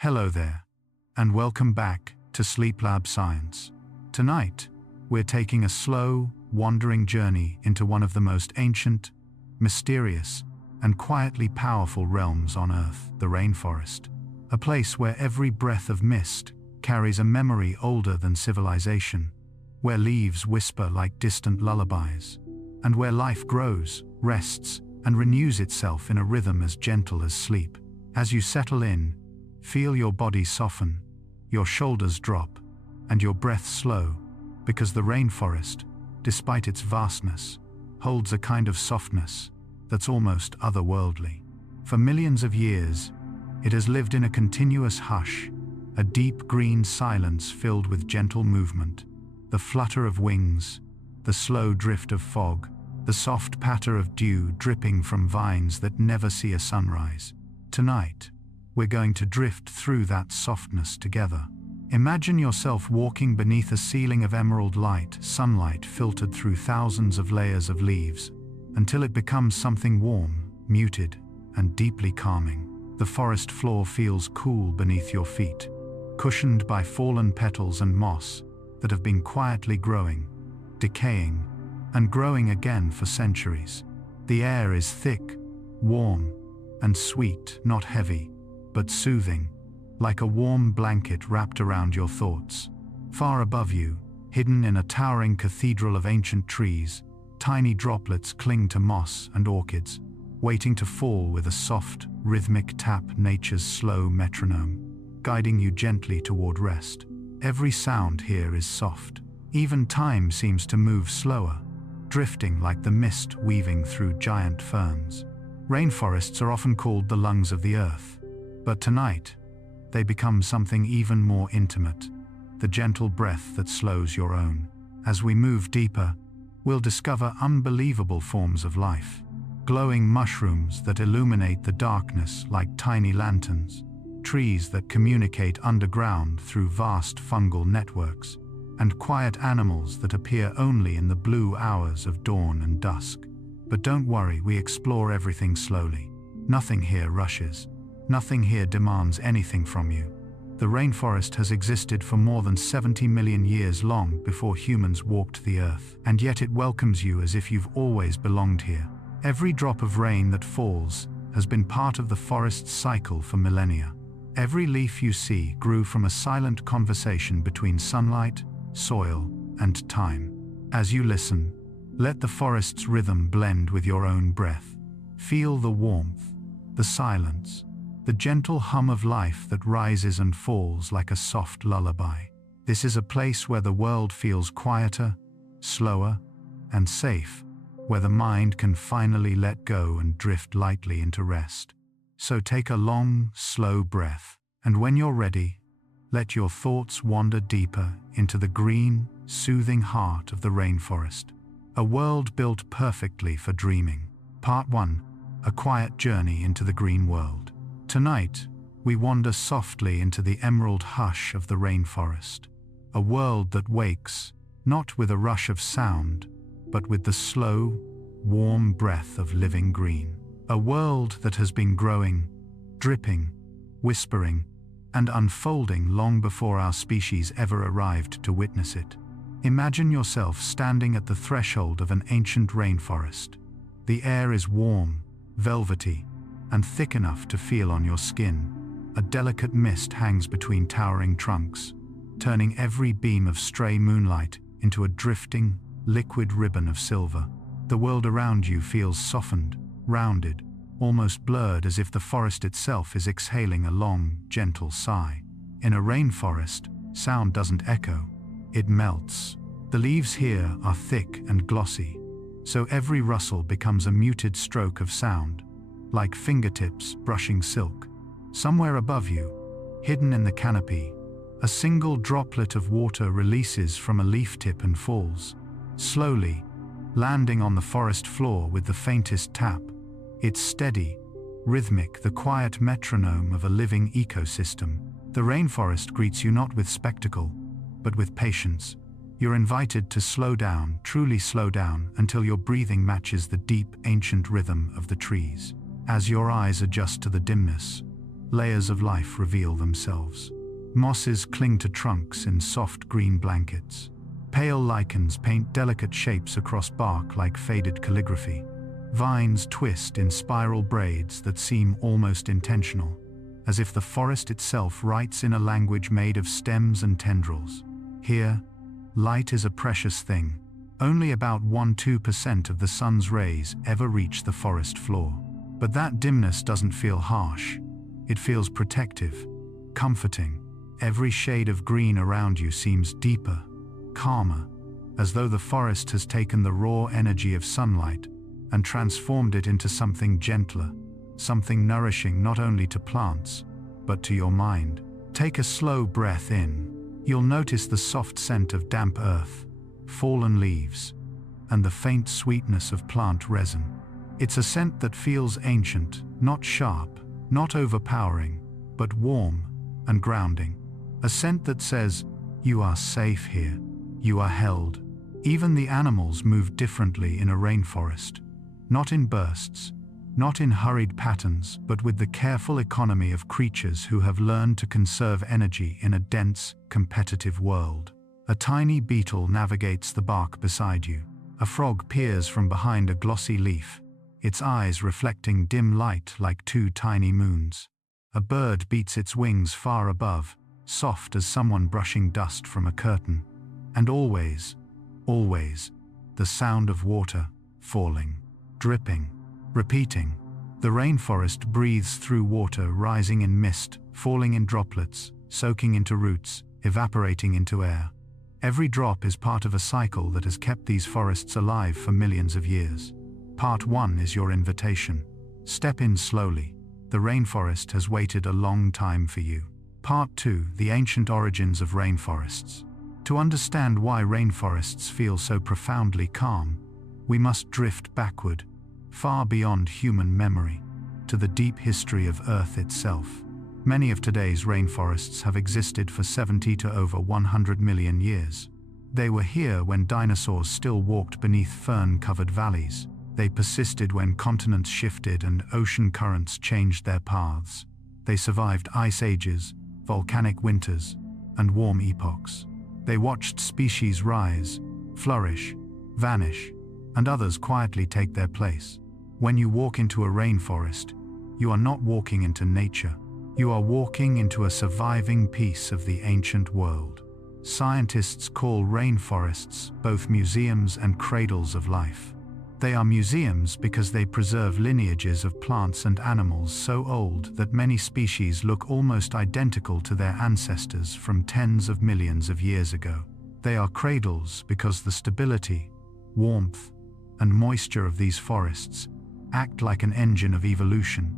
Hello there, and welcome back to SleepLab Science. Tonight, we're taking a slow, wandering journey into one of the most ancient, mysterious, and quietly powerful realms on Earth, the rainforest. A place where every breath of mist carries a memory older than civilization, where leaves whisper like distant lullabies, and where life grows, rests, and renews itself in a rhythm as gentle as sleep. As you settle in, feel your body soften, your shoulders drop, and your breath slow, because the rainforest, despite its vastness, holds a kind of softness that's almost otherworldly. For millions of years, it has lived in a continuous hush, a deep green silence filled with gentle movement, the flutter of wings, the slow drift of fog, the soft patter of dew dripping from vines that never see a sunrise. Tonight, we're going to drift through that softness together. Imagine yourself walking beneath a ceiling of emerald light, sunlight filtered through thousands of layers of leaves, until it becomes something warm, muted, and deeply calming. The forest floor feels cool beneath your feet, cushioned by fallen petals and moss that have been quietly growing, decaying, and growing again for centuries. The air is thick, warm, and sweet, not heavy, but soothing, like a warm blanket wrapped around your thoughts. Far above you, hidden in a towering cathedral of ancient trees, tiny droplets cling to moss and orchids, waiting to fall with a soft, rhythmic tap, nature's slow metronome, guiding you gently toward rest. Every sound here is soft. Even time seems to move slower, drifting like the mist weaving through giant ferns. Rainforests are often called the lungs of the earth, but tonight, they become something even more intimate, the gentle breath that slows your own. As we move deeper, we'll discover unbelievable forms of life, glowing mushrooms that illuminate the darkness like tiny lanterns, trees that communicate underground through vast fungal networks, and quiet animals that appear only in the blue hours of dawn and dusk. But don't worry, we explore everything slowly. Nothing here rushes. Nothing here demands anything from you. The rainforest has existed for more than 70 million years, long before humans walked the earth, and yet it welcomes you as if you've always belonged here. Every drop of rain that falls has been part of the forest's cycle for millennia. Every leaf you see grew from a silent conversation between sunlight, soil, and time. As you listen, let the forest's rhythm blend with your own breath. Feel the warmth, the silence, the gentle hum of life that rises and falls like a soft lullaby. This is a place where the world feels quieter, slower, and safe, where the mind can finally let go and drift lightly into rest. So take a long, slow breath, and when you're ready, let your thoughts wander deeper into the green, soothing heart of the rainforest. A world built perfectly for dreaming. Part 1. A quiet journey into the green world. Tonight, we wander softly into the emerald hush of the rainforest, a world that wakes, not with a rush of sound, but with the slow, warm breath of living green. A world that has been growing, dripping, whispering, and unfolding long before our species ever arrived to witness it. Imagine yourself standing at the threshold of an ancient rainforest. The air is warm, velvety, and thick enough to feel on your skin. A delicate mist hangs between towering trunks, turning every beam of stray moonlight into a drifting, liquid ribbon of silver. The world around you feels softened, rounded, almost blurred, as if the forest itself is exhaling a long, gentle sigh. In a rainforest, sound doesn't echo, it melts. The leaves here are thick and glossy, so every rustle becomes a muted stroke of sound, like fingertips brushing silk. Somewhere above you, hidden in the canopy, a single droplet of water releases from a leaf tip and falls, slowly, landing on the forest floor with the faintest tap. It's steady, rhythmic, the quiet metronome of a living ecosystem. The rainforest greets you not with spectacle, but with patience. You're invited to slow down, truly slow down, until your breathing matches the deep, ancient rhythm of the trees. As your eyes adjust to the dimness, layers of life reveal themselves. Mosses cling to trunks in soft green blankets. Pale lichens paint delicate shapes across bark like faded calligraphy. Vines twist in spiral braids that seem almost intentional, as if the forest itself writes in a language made of stems and tendrils. Here, light is a precious thing. Only about 1–2% of the sun's rays ever reach the forest floor. But that dimness doesn't feel harsh. It feels protective, comforting. Every shade of green around you seems deeper, calmer, as though the forest has taken the raw energy of sunlight and transformed it into something gentler, something nourishing not only to plants, but to your mind. Take a slow breath in. You'll notice the soft scent of damp earth, fallen leaves, and the faint sweetness of plant resin. It's a scent that feels ancient, not sharp, not overpowering, but warm and grounding. A scent that says, you are safe here, you are held. Even the animals move differently in a rainforest. Not in bursts, not in hurried patterns, but with the careful economy of creatures who have learned to conserve energy in a dense, competitive world. A tiny beetle navigates the bark beside you. A frog peers from behind a glossy leaf, its eyes reflecting dim light like two tiny moons. A bird beats its wings far above, soft as someone brushing dust from a curtain. And always, always, the sound of water, falling, dripping, repeating. The rainforest breathes through water rising in mist, falling in droplets, soaking into roots, evaporating into air. Every drop is part of a cycle that has kept these forests alive for millions of years. Part 1 is your invitation. Step in slowly. The rainforest has waited a long time for you. Part 2, the ancient origins of rainforests. To understand why rainforests feel so profoundly calm, we must drift backward, far beyond human memory, to the deep history of Earth itself. Many of today's rainforests have existed for 70 to over 100 million years. They were here when dinosaurs still walked beneath fern-covered valleys. They persisted when continents shifted and ocean currents changed their paths. They survived ice ages, volcanic winters, and warm epochs. They watched species rise, flourish, vanish, and others quietly take their place. When you walk into a rainforest, you are not walking into nature. You are walking into a surviving piece of the ancient world. Scientists call rainforests both museums and cradles of life. They are museums because they preserve lineages of plants and animals so old that many species look almost identical to their ancestors from tens of millions of years ago. They are cradles because the stability, warmth, and moisture of these forests act like an engine of evolution,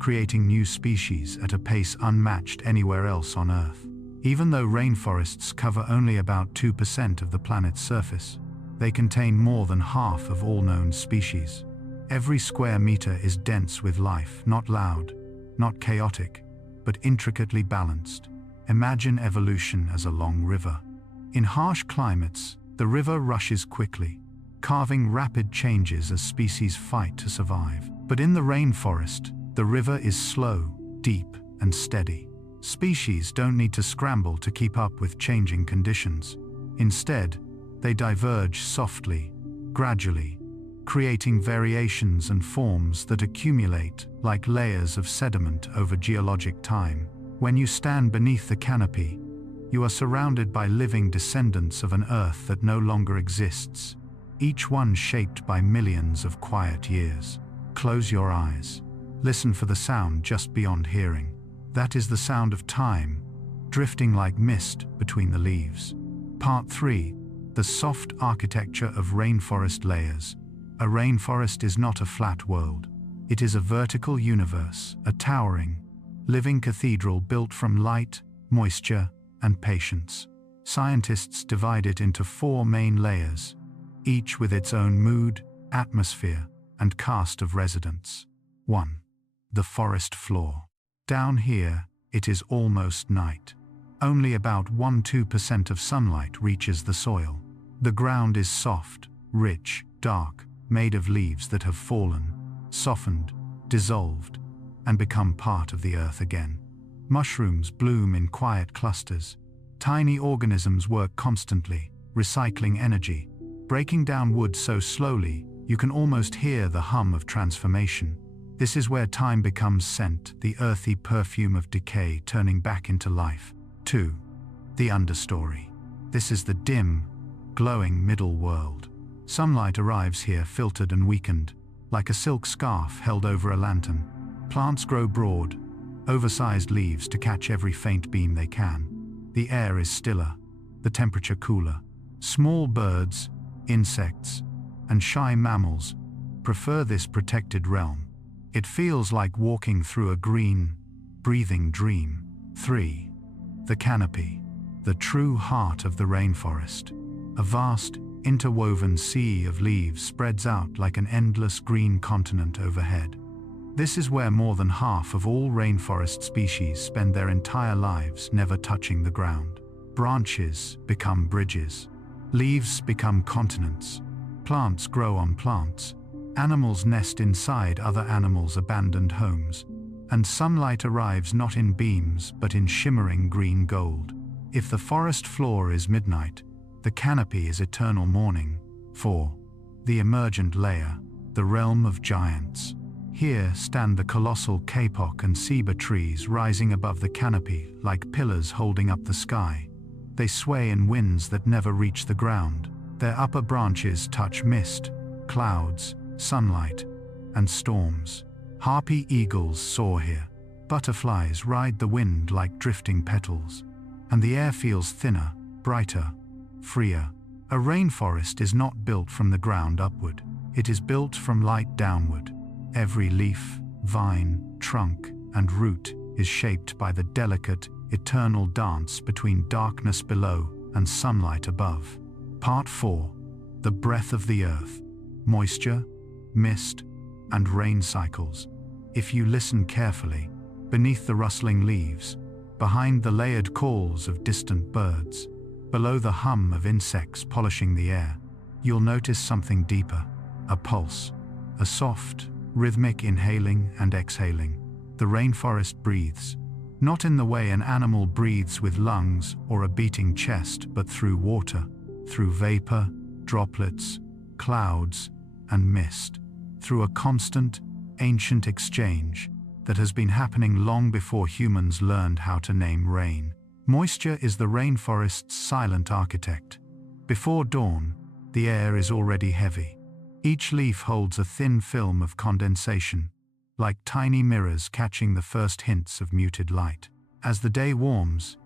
creating new species at a pace unmatched anywhere else on Earth. Even though rainforests cover only about 2% of the planet's surface, they contain more than half of all known species. Every square meter is dense with life, not loud, not chaotic, but intricately balanced. Imagine evolution as a long river. In harsh climates, the river rushes quickly, carving rapid changes as species fight to survive. But in the rainforest, the river is slow, deep, and steady. Species don't need to scramble to keep up with changing conditions. Instead, they diverge softly, gradually, creating variations and forms that accumulate like layers of sediment over geologic time. When you stand beneath the canopy, you are surrounded by living descendants of an Earth that no longer exists, each one shaped by millions of quiet years. Close your eyes. Listen for the sound just beyond hearing. That is the sound of time, drifting like mist between the leaves. Part 3. The soft architecture of rainforest layers. A rainforest is not a flat world. It is a vertical universe, a towering, living cathedral built from light, moisture, and patience. Scientists divide it into 4 main layers, each with its own mood, atmosphere, and cast of residents. 1. The forest floor. Down here, it is almost night. Only about 1–2% of sunlight reaches the soil. The ground is soft, rich, dark, made of leaves that have fallen, softened, dissolved, and become part of the earth again. Mushrooms bloom in quiet clusters. Tiny organisms work constantly, recycling energy, breaking down wood so slowly you can almost hear the hum of transformation. This is where time becomes scent, the earthy perfume of decay turning back into life. 2. The understory. This is the dim, glowing middle world. Sunlight arrives here filtered and weakened, like a silk scarf held over a lantern. Plants grow broad, oversized leaves to catch every faint beam they can. The air is stiller, the temperature cooler. Small birds, insects, and shy mammals prefer this protected realm. It feels like walking through a green, breathing dream. 3. The canopy. The true heart of the rainforest. A vast, interwoven sea of leaves spreads out like an endless green continent overhead. This is where more than half of all rainforest species spend their entire lives never touching the ground. Branches become bridges. Leaves become continents. Plants grow on plants. Animals nest inside other animals' abandoned homes. And sunlight arrives not in beams but in shimmering green gold. If the forest floor is midnight, the canopy is eternal morning. 4. The emergent layer, the realm of giants. Here stand the colossal kapok and ceiba trees rising above the canopy like pillars holding up the sky. They sway in winds that never reach the ground. Their upper branches touch mist, clouds, sunlight, and storms. Harpy eagles soar here. Butterflies ride the wind like drifting petals. And the air feels thinner, brighter, freer. A rainforest is not built from the ground upward. It is built from light downward. Every leaf, vine, trunk, and root is shaped by the delicate, eternal dance between darkness below and sunlight above. Part 4. The breath of the earth. Moisture, mist, and rain cycles. If you listen carefully, beneath the rustling leaves, behind the layered calls of distant birds, below the hum of insects polishing the air, you'll notice something deeper, a pulse, a soft, rhythmic inhaling and exhaling. The rainforest breathes, not in the way an animal breathes with lungs or a beating chest, but through water, through vapor, droplets, clouds, and mist, through a constant, ancient exchange that has been happening long before humans learned how to name rain. Moisture is the rainforest's silent architect. Before dawn, the air is already heavy. Each leaf holds a thin film of condensation, like tiny mirrors catching the first hints of muted light. As the day warms,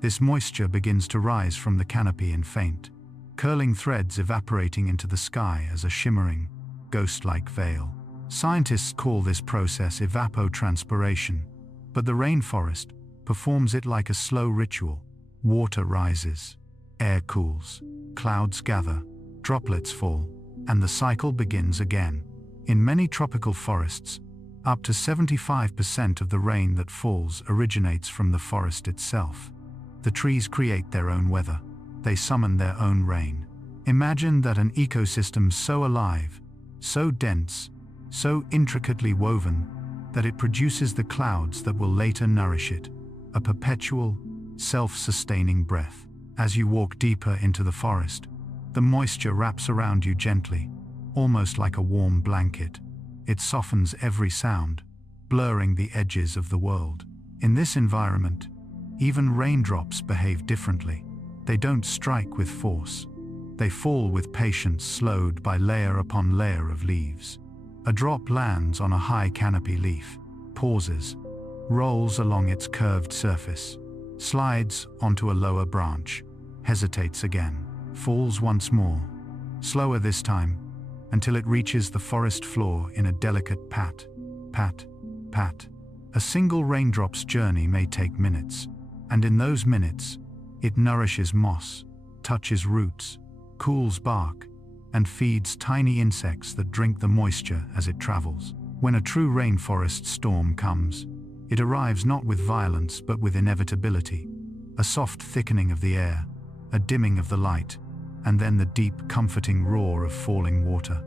this moisture begins to rise from the canopy in faint, curling threads evaporating into the sky as a shimmering, ghost-like veil. Scientists call this process evapotranspiration, but the rainforest performs it like a slow ritual. Water rises, air cools, clouds gather, droplets fall, and the cycle begins again. In many tropical forests, up to 75% of the rain that falls originates from the forest itself. The trees create their own weather. They summon their own rain. Imagine that an ecosystem so alive, so dense, so intricately woven, that it produces the clouds that will later nourish it. A perpetual, self-sustaining breath. As you walk deeper into the forest, the moisture wraps around you gently, almost like a warm blanket. It softens every sound, blurring the edges of the world. In this environment, even raindrops behave differently. They don't strike with force. They fall with patience, slowed by layer upon layer of leaves. A drop lands on a high canopy leaf, pauses, rolls along its curved surface, slides onto a lower branch, hesitates again, falls once more, slower this time, until it reaches the forest floor in a delicate pat, pat, pat. A single raindrop's journey may take minutes, and in those minutes, it nourishes moss, touches roots, cools bark, and feeds tiny insects that drink the moisture as it travels. When a true rainforest storm comes, it arrives not with violence but with inevitability. A soft thickening of the air, a dimming of the light, and then the deep, comforting roar of falling water.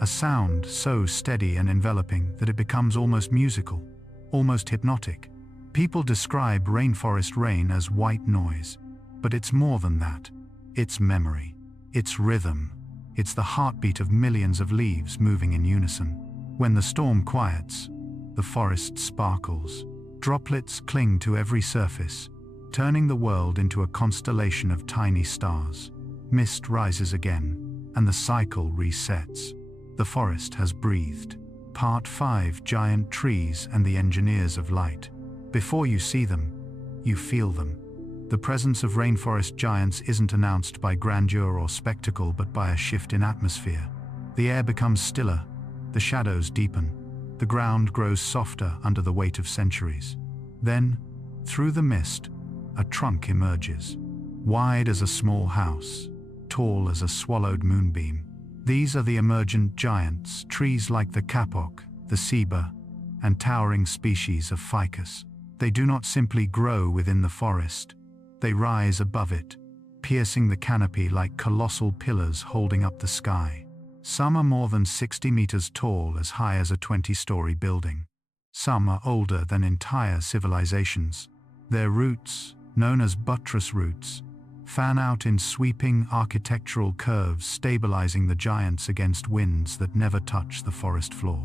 A sound so steady and enveloping that it becomes almost musical. almost hypnotic. People describe rainforest rain as white noise, but it's more than that. It's memory. It's rhythm. It's the heartbeat of millions of leaves moving in unison. When the storm quiets, the forest sparkles. Droplets cling to every surface, turning the world into a constellation of tiny stars. Mist rises again, and the cycle resets. The forest has breathed. Part 5: Giant Trees and the Engineers of Light. Before you see them, you feel them. The presence of rainforest giants isn't announced by grandeur or spectacle but by a shift in atmosphere. The air becomes stiller, the shadows deepen, the ground grows softer under the weight of centuries. Then, through the mist, a trunk emerges, wide as a small house, tall as a swallowed moonbeam. These are the emergent giants, trees like the kapok, the ceiba, and towering species of ficus. They do not simply grow within the forest. They rise above it, piercing the canopy like colossal pillars holding up the sky. Some are more than 60 meters tall, as high as a 20-story building. Some are older than entire civilizations. Their roots, known as buttress roots, fan out in sweeping architectural curves, stabilizing the giants against winds that never touch the forest floor.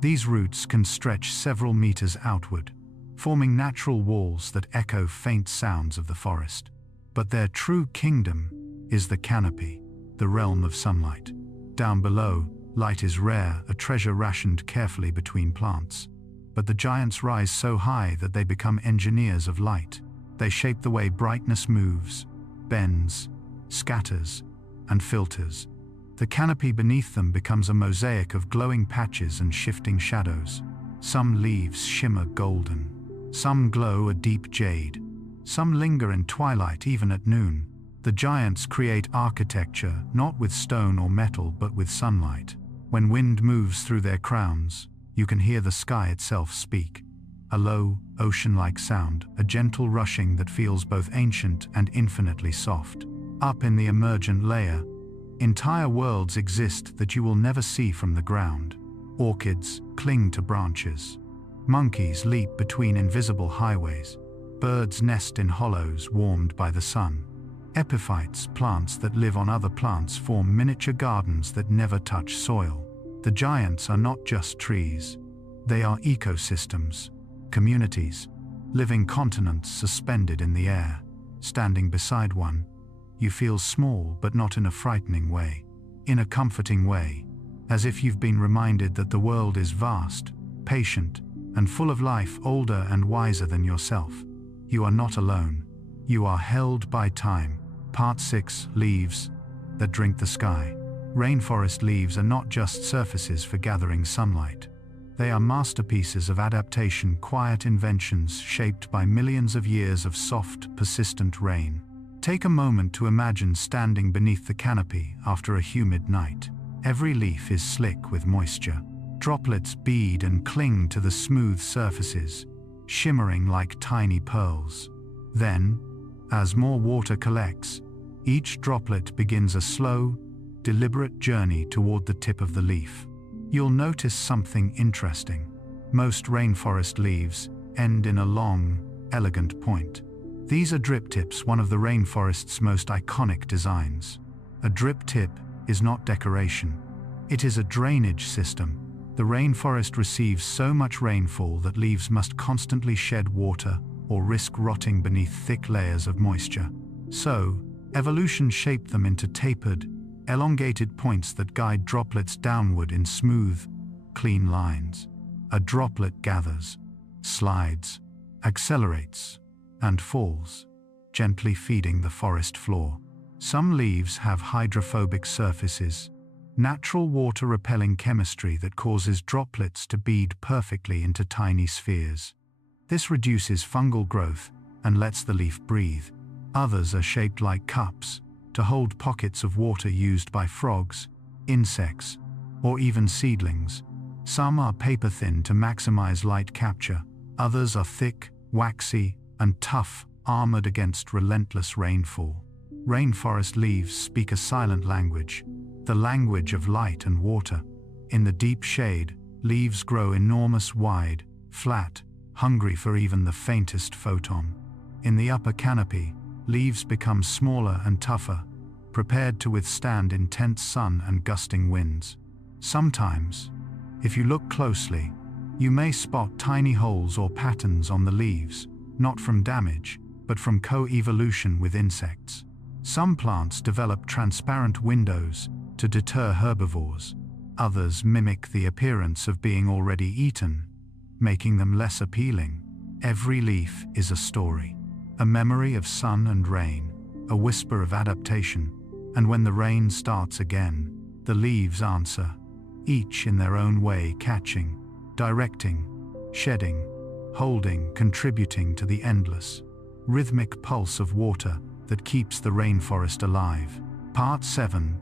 These roots can stretch several meters outward, forming natural walls that echo faint sounds of the forest. But their true kingdom is the canopy, the realm of sunlight. Down below, light is rare, a treasure rationed carefully between plants. But the giants rise so high that they become engineers of light. They shape the way brightness moves, bends, scatters, and filters. The canopy beneath them becomes a mosaic of glowing patches and shifting shadows. Some leaves shimmer golden. Some glow a deep jade. Some linger in twilight even at noon. The giants create architecture not with stone or metal but with sunlight. When wind moves through their crowns, you can hear the sky itself speak. A low, ocean-like sound, a gentle rushing that feels both ancient and infinitely soft. Up in the emergent layer, entire worlds exist that you will never see from the ground. Orchids cling to branches. Monkeys leap between invisible highways. Birds nest in hollows warmed by the sun. Epiphytes, plants that live on other plants, form miniature gardens that never touch soil. The giants are not just trees. They are ecosystems, communities, living continents suspended in the air. Standing beside one, you feel small, but not in a frightening way. In a comforting way, as if you've been reminded that the world is vast, patient, and full of life, older and wiser than yourself. You are not alone. You are held by time. Part 6: Leaves that drink the sky. Rainforest leaves are not just surfaces for gathering sunlight. They are masterpieces of adaptation, quiet inventions shaped by millions of years of soft, persistent rain. Take a moment to imagine standing beneath the canopy after a humid night. Every leaf is slick with moisture. Droplets bead and cling to the smooth surfaces, shimmering like tiny pearls. Then, as more water collects, each droplet begins a slow, deliberate journey toward the tip of the leaf. You'll notice something interesting. Most rainforest leaves end in a long, elegant point. These are drip tips, one of the rainforest's most iconic designs. A drip tip is not decoration. It is a drainage system. The rainforest receives so much rainfall that leaves must constantly shed water or risk rotting beneath thick layers of moisture. So, evolution shaped them into tapered, elongated points that guide droplets downward in smooth, clean lines. A droplet gathers, slides, accelerates, and falls, gently feeding the forest floor. Some leaves have hydrophobic surfaces, natural water-repelling chemistry that causes droplets to bead perfectly into tiny spheres. This reduces fungal growth and lets the leaf breathe. Others are shaped like cups, to hold pockets of water used by frogs, insects, or even seedlings. Some are paper-thin to maximize light capture. Others are thick, waxy, and tough, armored against relentless rainfall. Rainforest leaves speak a silent language, the language of light and water. In the deep shade, leaves grow enormous, wide, flat, hungry for even the faintest photon. In the upper canopy, leaves become smaller and tougher, prepared to withstand intense sun and gusting winds. Sometimes, if you look closely, you may spot tiny holes or patterns on the leaves, not from damage, but from co-evolution with insects. Some plants develop transparent windows to deter herbivores. Others mimic the appearance of being already eaten, making them less appealing. Every leaf is a story, a memory of sun and rain, a whisper of adaptation, and when the rain starts again, the leaves answer, each in their own way, catching, directing, shedding, holding, contributing to the endless, rhythmic pulse of water that keeps the rainforest alive. Part 7.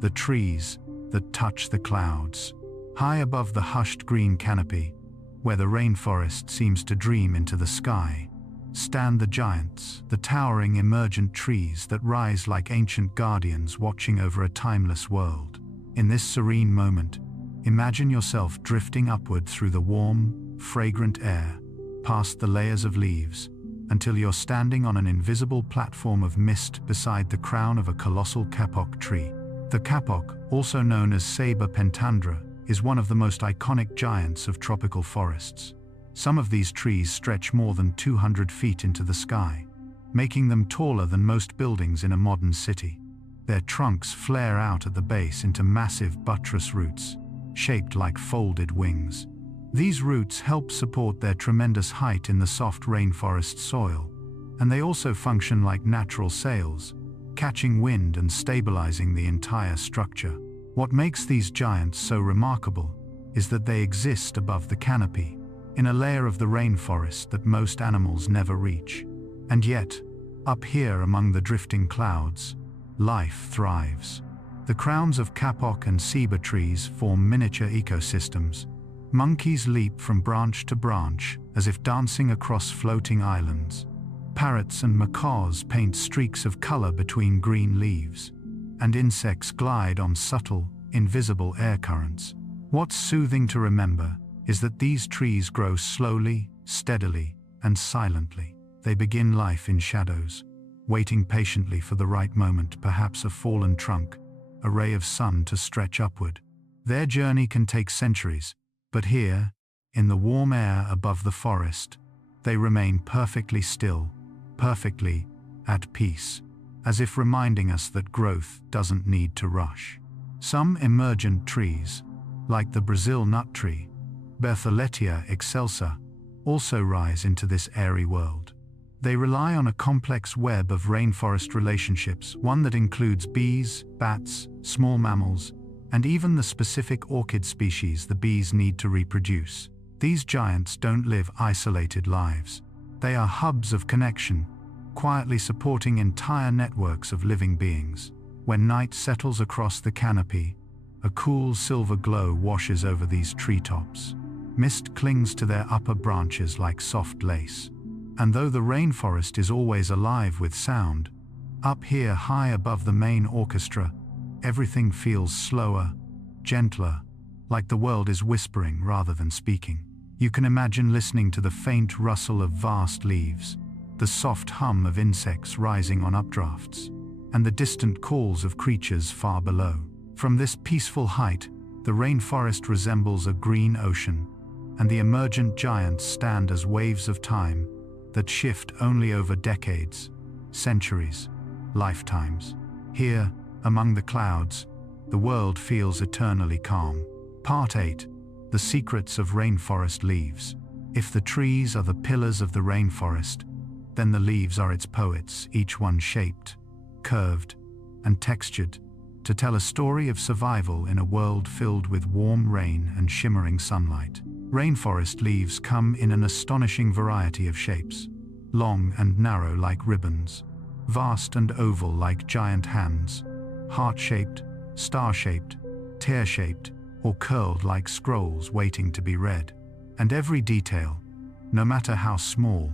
The trees that touch the clouds. High above the hushed green canopy, where the rainforest seems to dream into the sky, stand the giants, the towering emergent trees that rise like ancient guardians watching over a timeless world. In this serene moment, imagine yourself drifting upward through the warm, fragrant air, past the layers of leaves, until you're standing on an invisible platform of mist beside the crown of a colossal kapok tree. The kapok, also known as Saber pentandra, is one of the most iconic giants of tropical forests. Some of these trees stretch more than 200 feet into the sky, making them taller than most buildings in a modern city. Their trunks flare out at the base into massive buttress roots, shaped like folded wings. These roots help support their tremendous height in the soft rainforest soil, and they also function like natural sails, catching wind and stabilizing the entire structure. What makes these giants so remarkable is that they exist above the canopy, in a layer of the rainforest that most animals never reach. And yet, up here among the drifting clouds, life thrives. The crowns of kapok and ceiba trees form miniature ecosystems. Monkeys leap from branch to branch, as if dancing across floating islands. Parrots and macaws paint streaks of color between green leaves, and insects glide on subtle, invisible air currents. What's soothing to remember is that these trees grow slowly, steadily, and silently. They begin life in shadows, waiting patiently for the right moment, perhaps a fallen trunk, a ray of sun to stretch upward. Their journey can take centuries, but here, in the warm air above the forest, they remain perfectly still, perfectly at peace, as if reminding us that growth doesn't need to rush. Some emergent trees, like the Brazil nut tree, Bertholletia excelsa, also rise into this airy world. They rely on a complex web of rainforest relationships, one that includes bees, bats, small mammals, and even the specific orchid species the bees need to reproduce. These giants don't live isolated lives. They are hubs of connection, quietly supporting entire networks of living beings. When night settles across the canopy, a cool silver glow washes over these treetops. Mist clings to their upper branches like soft lace. And though the rainforest is always alive with sound, up here high above the main orchestra, everything feels slower, gentler, like the world is whispering rather than speaking. You can imagine listening to the faint rustle of vast leaves, the soft hum of insects rising on updrafts, and the distant calls of creatures far below. From this peaceful height, the rainforest resembles a green ocean, and the emergent giants stand as waves of time that shift only over decades, centuries, lifetimes. Here, among the clouds, the world feels eternally calm. Part 8. The secrets of rainforest leaves. If the trees are the pillars of the rainforest, then the leaves are its poets, each one shaped, curved, and textured, to tell a story of survival in a world filled with warm rain and shimmering sunlight. Rainforest leaves come in an astonishing variety of shapes, long and narrow like ribbons, vast and oval like giant hands, heart-shaped, star-shaped, tear-shaped, or curled like scrolls waiting to be read. And every detail, no matter how small,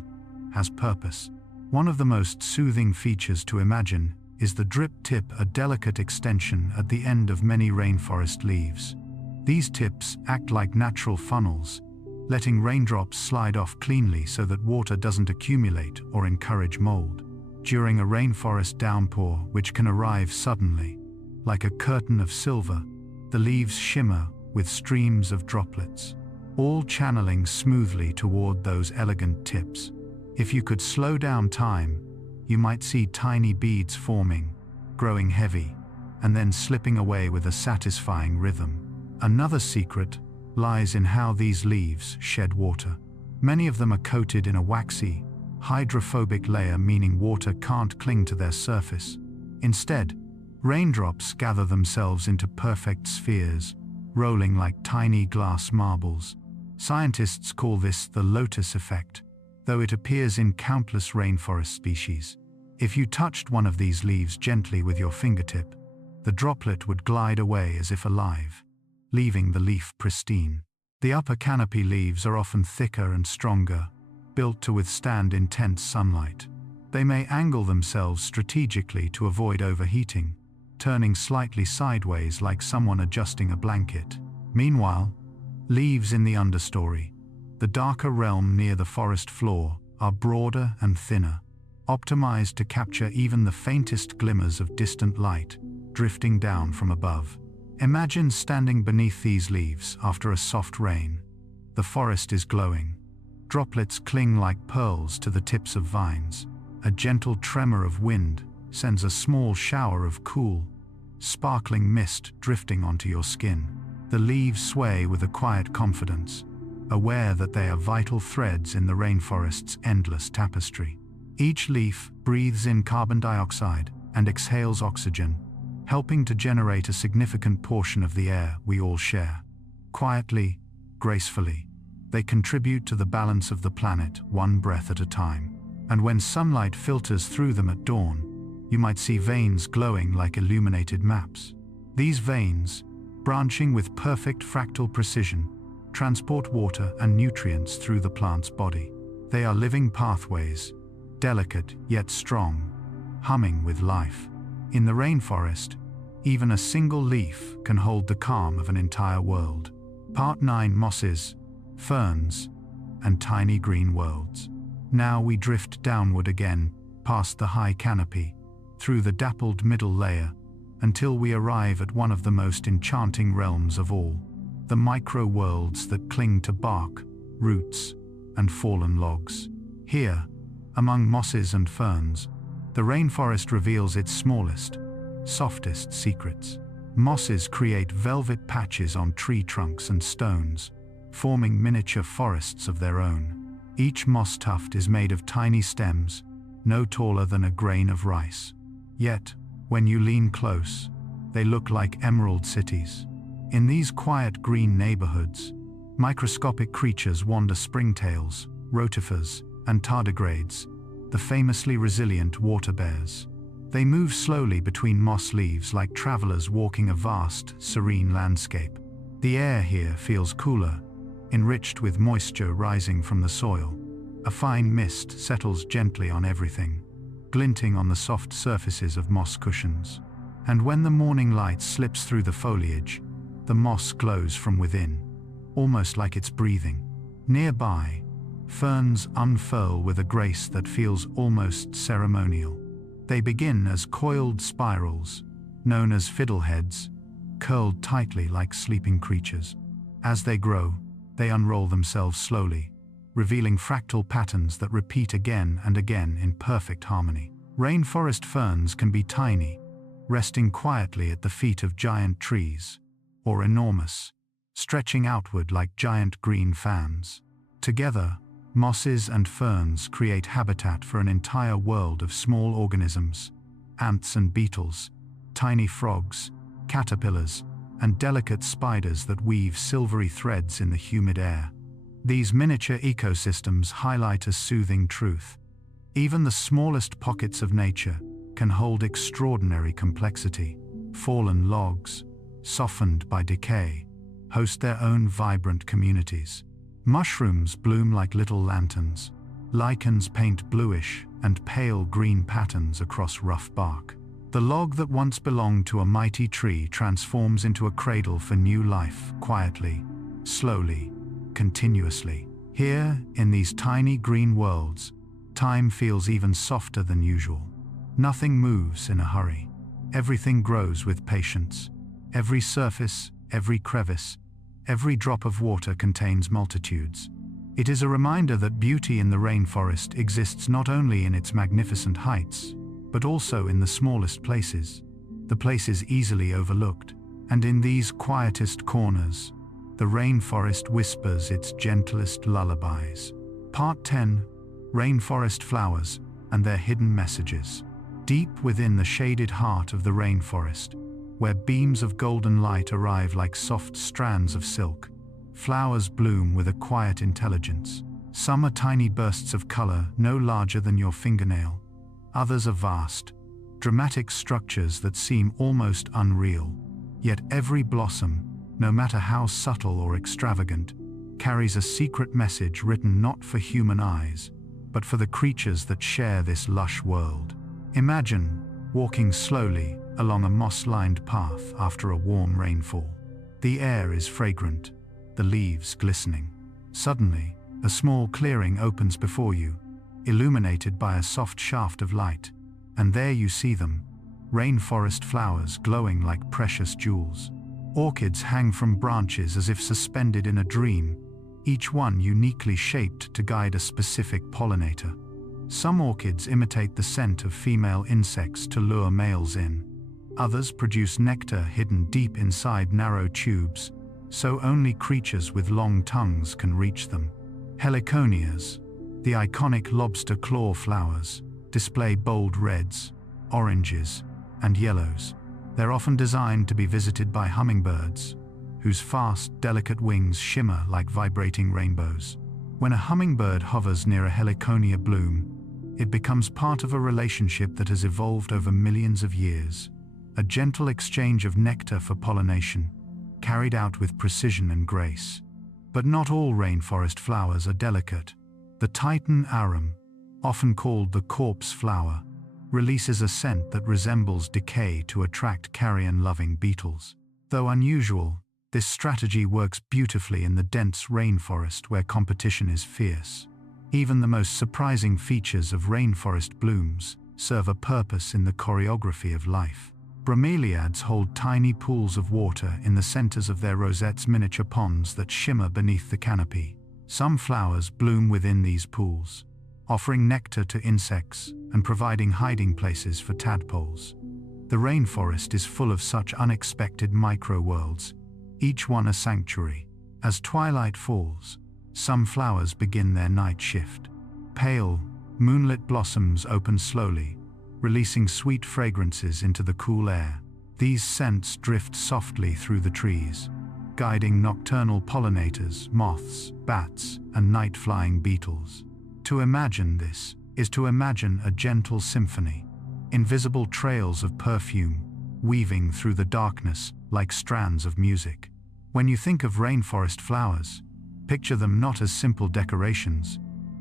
has purpose. One of the most soothing features to imagine is the drip tip, a delicate extension at the end of many rainforest leaves. These tips act like natural funnels, letting raindrops slide off cleanly so that water doesn't accumulate or encourage mold. During a rainforest downpour, which can arrive suddenly, like a curtain of silver, the leaves shimmer with streams of droplets, all channeling smoothly toward those elegant tips. If you could slow down time, you might see tiny beads forming, growing heavy, and then slipping away with a satisfying rhythm. Another secret lies in how these leaves shed water. Many of them are coated in a waxy, hydrophobic layer, meaning water can't cling to their surface. Instead, raindrops gather themselves into perfect spheres, rolling like tiny glass marbles. Scientists call this the lotus effect, though it appears in countless rainforest species. If you touched one of these leaves gently with your fingertip, the droplet would glide away as if alive, leaving the leaf pristine. The upper canopy leaves are often thicker and stronger, built to withstand intense sunlight. They may angle themselves strategically to avoid overheating, turning slightly sideways like someone adjusting a blanket. Meanwhile, leaves in the understory, the darker realm near the forest floor, are broader and thinner, optimized to capture even the faintest glimmers of distant light drifting down from above. Imagine standing beneath these leaves after a soft rain. The forest is glowing. Droplets cling like pearls to the tips of vines. A gentle tremor of wind sends a small shower of cool, sparkling mist drifting onto your skin. The leaves sway with a quiet confidence, aware that they are vital threads in the rainforest's endless tapestry. Each leaf breathes in carbon dioxide and exhales oxygen, helping to generate a significant portion of the air we all share. Quietly, gracefully, they contribute to the balance of the planet, one breath at a time. And when sunlight filters through them at dawn, you might see veins glowing like illuminated maps. These veins, branching with perfect fractal precision, transport water and nutrients through the plant's body. They are living pathways, delicate yet strong, humming with life. In the rainforest, even a single leaf can hold the calm of an entire world. Part 9: Mosses, Ferns, and Tiny Green Worlds. Now we drift downward again, past the high canopy, through the dappled middle layer, until we arrive at one of the most enchanting realms of all, the micro-worlds that cling to bark, roots, and fallen logs. Here, among mosses and ferns, the rainforest reveals its smallest, softest secrets. Mosses create velvet patches on tree trunks and stones, forming miniature forests of their own. Each moss tuft is made of tiny stems, no taller than a grain of rice. Yet, when you lean close, they look like emerald cities. In these quiet green neighborhoods, microscopic creatures wander: springtails, rotifers, and tardigrades, the famously resilient water bears. They move slowly between moss leaves like travelers walking a vast, serene landscape. The air here feels cooler, enriched with moisture rising from the soil. A fine mist settles gently on everything, glinting on the soft surfaces of moss cushions. And when the morning light slips through the foliage, the moss glows from within, almost like it's breathing. Nearby, ferns unfurl with a grace that feels almost ceremonial. They begin as coiled spirals, known as fiddleheads, curled tightly like sleeping creatures. As they grow, they unroll themselves slowly, revealing fractal patterns that repeat again and again in perfect harmony. Rainforest ferns can be tiny, resting quietly at the feet of giant trees, or enormous, stretching outward like giant green fans. Together, mosses and ferns create habitat for an entire world of small organisms: ants and beetles, tiny frogs, caterpillars, and delicate spiders that weave silvery threads in the humid air. These miniature ecosystems highlight a soothing truth. Even the smallest pockets of nature can hold extraordinary complexity. Fallen logs, softened by decay, host their own vibrant communities. Mushrooms bloom like little lanterns. Lichens paint bluish and pale green patterns across rough bark. The log that once belonged to a mighty tree transforms into a cradle for new life, quietly, slowly, continuously. Here, in these tiny green worlds, time feels even softer than usual. Nothing moves in a hurry. Everything grows with patience. Every surface, every crevice, every drop of water contains multitudes. It is a reminder that beauty in the rainforest exists not only in its magnificent heights, but also in the smallest places, the places easily overlooked. And in these quietest corners, the rainforest whispers its gentlest lullabies. Part 10. Rainforest Flowers and Their Hidden Messages. Deep within the shaded heart of the rainforest, where beams of golden light arrive like soft strands of silk, flowers bloom with a quiet intelligence. Some are tiny bursts of color no larger than your fingernail. Others are vast, dramatic structures that seem almost unreal. Yet every blossom, no matter how subtle or extravagant, carries a secret message written not for human eyes, but for the creatures that share this lush world. Imagine walking slowly along a moss-lined path after a warm rainfall. The air is fragrant, the leaves glistening. Suddenly, a small clearing opens before you, illuminated by a soft shaft of light, and there you see them, rainforest flowers glowing like precious jewels. Orchids hang from branches as if suspended in a dream, each one uniquely shaped to guide a specific pollinator. Some orchids imitate the scent of female insects to lure males in. Others produce nectar hidden deep inside narrow tubes, so only creatures with long tongues can reach them. Heliconias, the iconic lobster claw flowers, display bold reds, oranges, and yellows. They're often designed to be visited by hummingbirds, whose fast, delicate wings shimmer like vibrating rainbows. When a hummingbird hovers near a heliconia bloom, it becomes part of a relationship that has evolved over millions of years. A gentle exchange of nectar for pollination, carried out with precision and grace. But not all rainforest flowers are delicate. The Titan arum, often called the corpse flower, releases a scent that resembles decay to attract carrion-loving beetles. Though unusual, this strategy works beautifully in the dense rainforest where competition is fierce. Even the most surprising features of rainforest blooms serve a purpose in the choreography of life. Bromeliads hold tiny pools of water in the centers of their rosettes, miniature ponds that shimmer beneath the canopy. Some flowers bloom within these pools, offering nectar to insects and providing hiding places for tadpoles. The rainforest is full of such unexpected micro-worlds, each one a sanctuary. As twilight falls, some flowers begin their night shift. Pale, moonlit blossoms open slowly, releasing sweet fragrances into the cool air. These scents drift softly through the trees, guiding nocturnal pollinators, moths, bats, and night-flying beetles. To imagine this is to imagine a gentle symphony, invisible trails of perfume weaving through the darkness like strands of music. When you think of rainforest flowers, picture them not as simple decorations,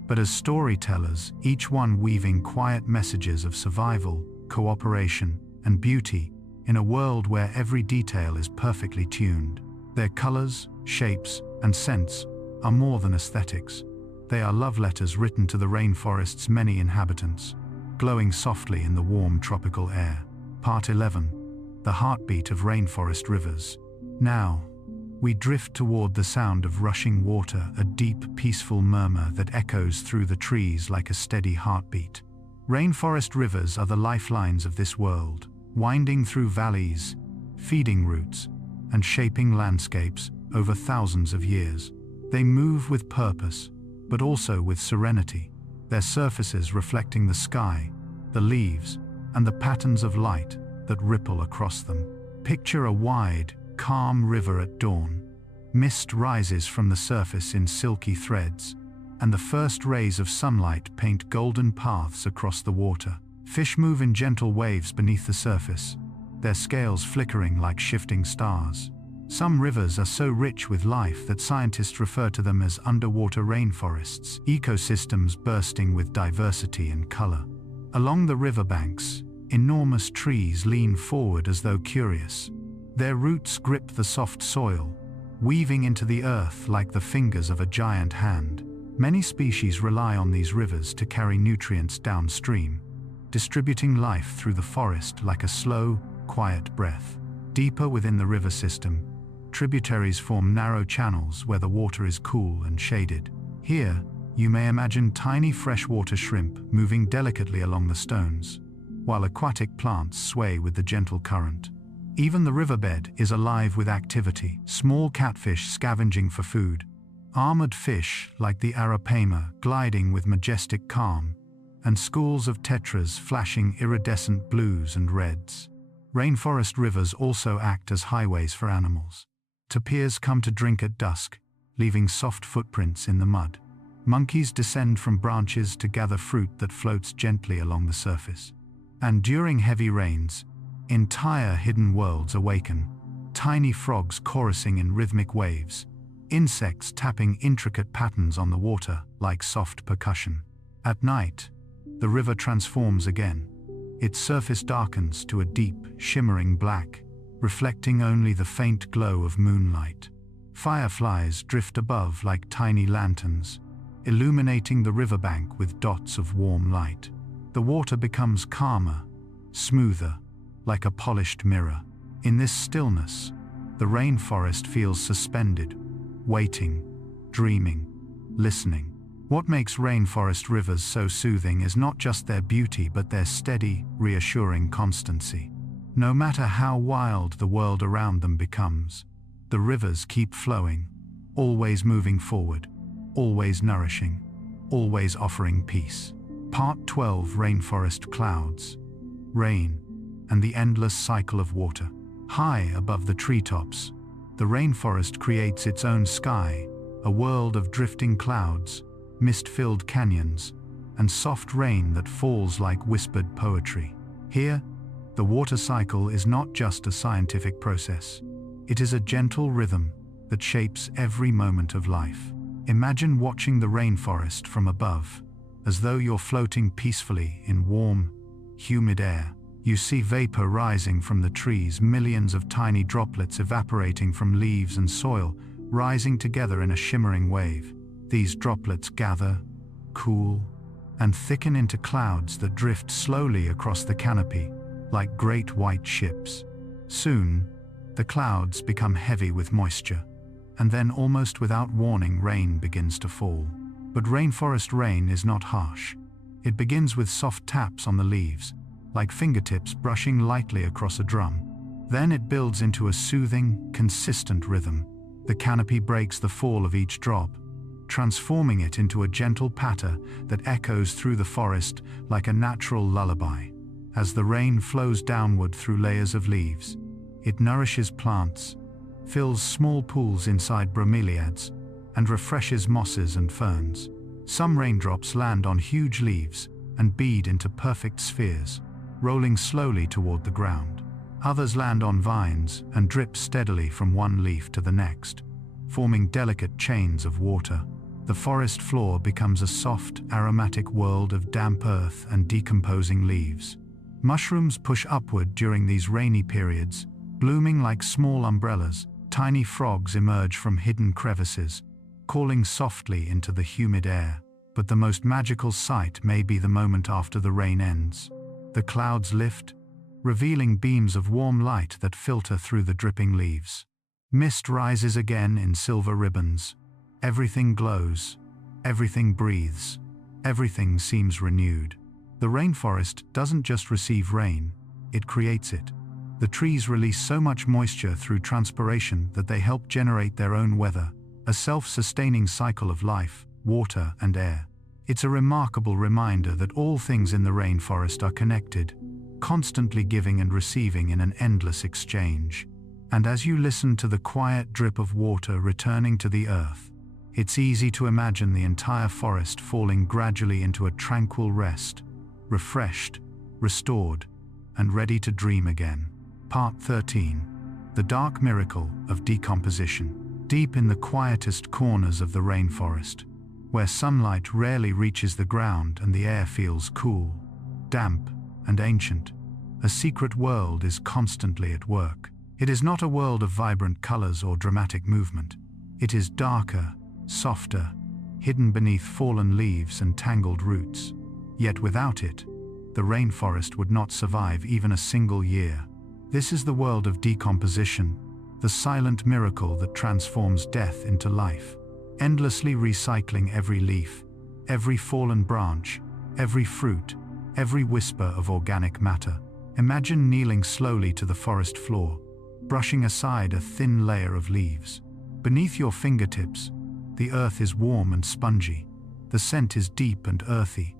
but as storytellers, each one weaving quiet messages of survival, cooperation, and beauty in a world where every detail is perfectly tuned. Their colors, shapes, and scents are more than aesthetics. They are love letters written to the rainforest's many inhabitants, glowing softly in the warm tropical air. Part 11. The Heartbeat of Rainforest Rivers. Now, we drift toward the sound of rushing water, a deep, peaceful murmur that echoes through the trees like a steady heartbeat. Rainforest rivers are the lifelines of this world, winding through valleys, feeding roots, and shaping landscapes over thousands of years. They move with purpose, but also with serenity, their surfaces reflecting the sky, the leaves, and the patterns of light that ripple across them. Picture a wide, calm river at dawn. Mist rises from the surface in silky threads, and the first rays of sunlight paint golden paths across the water. Fish move in gentle waves beneath the surface, their scales flickering like shifting stars. Some rivers are so rich with life that scientists refer to them as underwater rainforests, ecosystems bursting with diversity and color. Along the riverbanks, enormous trees lean forward as though curious. Their roots grip the soft soil, weaving into the earth like the fingers of a giant hand. Many species rely on these rivers to carry nutrients downstream, distributing life through the forest like a slow, quiet breath. Deeper within the river system, tributaries form narrow channels where the water is cool and shaded. Here, you may imagine tiny freshwater shrimp moving delicately along the stones, while aquatic plants sway with the gentle current. Even the riverbed is alive with activity, small catfish scavenging for food, armored fish like the arapaima gliding with majestic calm, and schools of tetras flashing iridescent blues and reds. Rainforest rivers also act as highways for animals. Tapirs come to drink at dusk, leaving soft footprints in the mud. Monkeys descend from branches to gather fruit that floats gently along the surface. And during heavy rains, entire hidden worlds awaken, tiny frogs chorusing in rhythmic waves, insects tapping intricate patterns on the water like soft percussion. At night, the river transforms again. Its surface darkens to a deep, shimmering black, reflecting only the faint glow of moonlight. Fireflies drift above like tiny lanterns, illuminating the riverbank with dots of warm light. The water becomes calmer, smoother, like a polished mirror. In this stillness, the rainforest feels suspended, waiting, dreaming, listening. What makes rainforest rivers so soothing is not just their beauty but their steady, reassuring constancy. No matter how wild the world around them becomes, the rivers keep flowing, always moving forward, always nourishing, always offering peace. Part 12: Rainforest Clouds. Rain, and the endless cycle of water. High above the treetops, the rainforest creates its own sky, a world of drifting clouds, mist-filled canyons, and soft rain that falls like whispered poetry. Here, the water cycle is not just a scientific process. It is a gentle rhythm that shapes every moment of life. Imagine watching the rainforest from above, as though you're floating peacefully in warm, humid air. You see vapor rising from the trees, millions of tiny droplets evaporating from leaves and soil, rising together in a shimmering wave. These droplets gather, cool, and thicken into clouds that drift slowly across the canopy, like great white ships. Soon, the clouds become heavy with moisture, and then almost without warning rain begins to fall. But rainforest rain is not harsh. It begins with soft taps on the leaves, like fingertips brushing lightly across a drum. Then it builds into a soothing, consistent rhythm. The canopy breaks the fall of each drop, transforming it into a gentle patter that echoes through the forest like a natural lullaby. As the rain flows downward through layers of leaves, it nourishes plants, fills small pools inside bromeliads, and refreshes mosses and ferns. Some raindrops land on huge leaves and bead into perfect spheres, rolling slowly toward the ground. Others land on vines and drip steadily from one leaf to the next, forming delicate chains of water. The forest floor becomes a soft, aromatic world of damp earth and decomposing leaves. Mushrooms push upward during these rainy periods, blooming like small umbrellas. Tiny frogs emerge from hidden crevices, calling softly into the humid air. But the most magical sight may be the moment after the rain ends. The clouds lift, revealing beams of warm light that filter through the dripping leaves. Mist rises again in silver ribbons. Everything glows, everything breathes, everything seems renewed. The rainforest doesn't just receive rain, it creates it. The trees release so much moisture through transpiration that they help generate their own weather, a self-sustaining cycle of life, water, and air. It's a remarkable reminder that all things in the rainforest are connected, constantly giving and receiving in an endless exchange. And as you listen to the quiet drip of water returning to the earth, it's easy to imagine the entire forest falling gradually into a tranquil rest, refreshed, restored, and ready to dream again. Part 13: The Dark Miracle of Decomposition. Deep in the quietest corners of the rainforest, where sunlight rarely reaches the ground and the air feels cool, damp, and ancient, a secret world is constantly at work. It is not a world of vibrant colors or dramatic movement. It is darker, softer, hidden beneath fallen leaves and tangled roots. Yet without it, the rainforest would not survive even a single year. This is the world of decomposition, the silent miracle that transforms death into life, endlessly recycling every leaf, every fallen branch, every fruit, every whisper of organic matter. Imagine kneeling slowly to the forest floor, brushing aside a thin layer of leaves. Beneath your fingertips, the earth is warm and spongy. The scent is deep and earthy,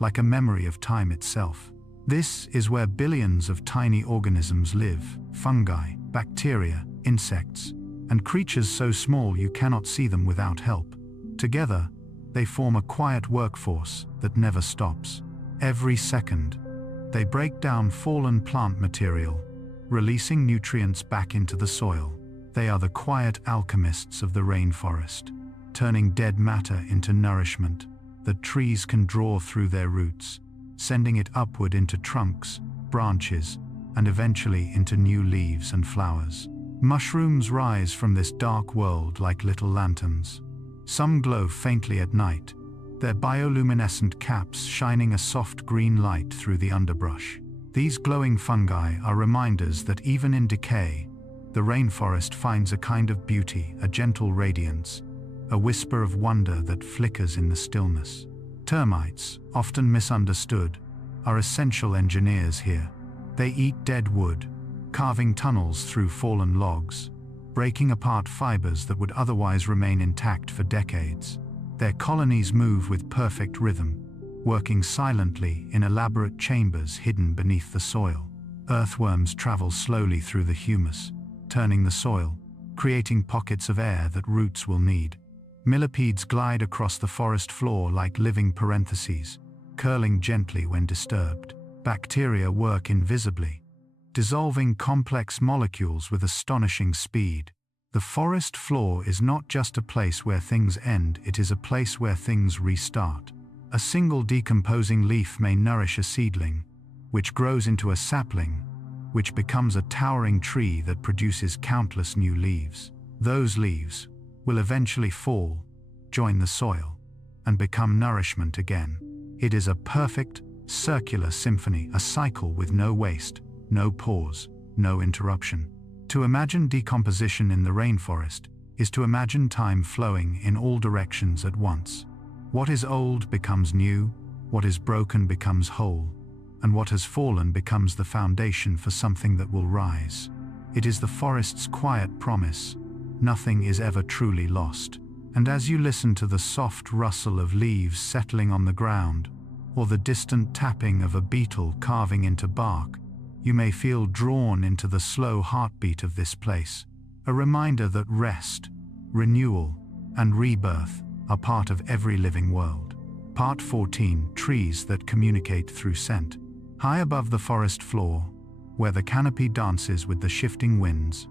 like a memory of time itself. This is where billions of tiny organisms live: fungi, bacteria, insects, and creatures so small you cannot see them without help. Together, they form a quiet workforce that never stops. Every second, they break down fallen plant material, releasing nutrients back into the soil. They are the quiet alchemists of the rainforest, turning dead matter into nourishment that trees can draw through their roots, sending it upward into trunks, branches, and eventually into new leaves and flowers. Mushrooms rise from this dark world like little lanterns. Some glow faintly at night, their bioluminescent caps shining a soft green light through the underbrush. These glowing fungi are reminders that even in decay, the rainforest finds a kind of beauty, a gentle radiance, a whisper of wonder that flickers in the stillness. Termites, often misunderstood, are essential engineers here. They eat dead wood, carving tunnels through fallen logs, breaking apart fibers that would otherwise remain intact for decades. Their colonies move with perfect rhythm, working silently in elaborate chambers hidden beneath the soil. Earthworms travel slowly through the humus, turning the soil, creating pockets of air that roots will need. Millipedes glide across the forest floor like living parentheses, curling gently when disturbed. Bacteria work invisibly, dissolving complex molecules with astonishing speed. The forest floor is not just a place where things end, it is a place where things restart. A single decomposing leaf may nourish a seedling, which grows into a sapling, which becomes a towering tree that produces countless new leaves. Those leaves will eventually fall, join the soil, and become nourishment again. It is a perfect, circular symphony, a cycle with no waste, no pause, no interruption. To imagine decomposition in the rainforest is to imagine time flowing in all directions at once. What is old becomes new, what is broken becomes whole, and what has fallen becomes the foundation for something that will rise. It is the forest's quiet promise: nothing is ever truly lost. And as you listen to the soft rustle of leaves settling on the ground, or the distant tapping of a beetle carving into bark, you may feel drawn into the slow heartbeat of this place, a reminder that rest, renewal, and rebirth are part of every living world. Part 14: Trees that communicate through scent. High above the forest floor, where the canopy dances with the shifting winds,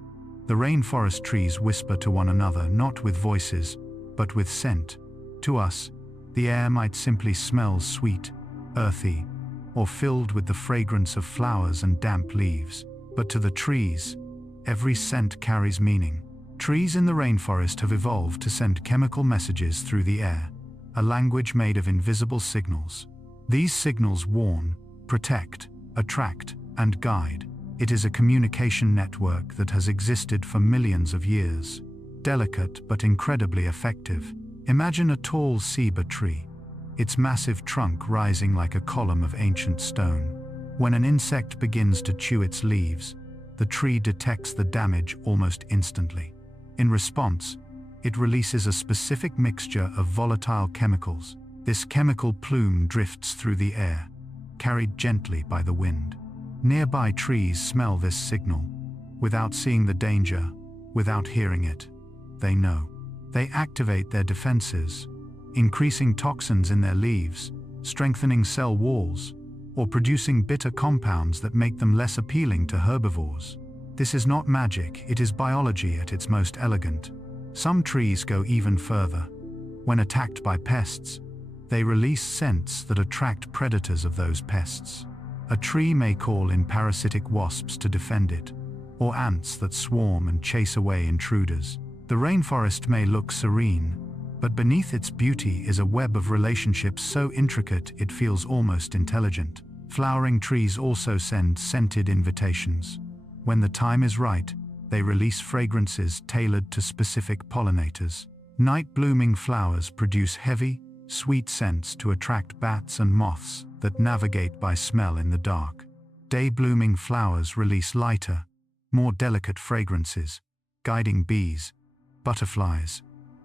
the rainforest trees whisper to one another, not with voices, but with scent. To us, the air might simply smell sweet, earthy, or filled with the fragrance of flowers and damp leaves. But to the trees, every scent carries meaning. Trees in the rainforest have evolved to send chemical messages through the air, a language made of invisible signals. These signals warn, protect, attract, and guide. It is a communication network that has existed for millions of years, delicate but incredibly effective. Imagine a tall ceiba tree, its massive trunk rising like a column of ancient stone. When an insect begins to chew its leaves, the tree detects the damage almost instantly. In response, it releases a specific mixture of volatile chemicals. This chemical plume drifts through the air, carried gently by the wind. Nearby trees smell this signal. Without seeing the danger, without hearing it, they know. They activate their defenses, increasing toxins in their leaves, strengthening cell walls, or producing bitter compounds that make them less appealing to herbivores. This is not magic, it is biology at its most elegant. Some trees go even further. When attacked by pests, they release scents that attract predators of those pests. A tree may call in parasitic wasps to defend it, or ants that swarm and chase away intruders. The rainforest may look serene, but beneath its beauty is a web of relationships so intricate it feels almost intelligent. Flowering trees also send scented invitations. When the time is right, they release fragrances tailored to specific pollinators. Night-blooming flowers produce heavy, sweet scents to attract bats and moths that navigate by smell in the dark. Day-blooming flowers release lighter, more delicate fragrances, guiding bees, butterflies,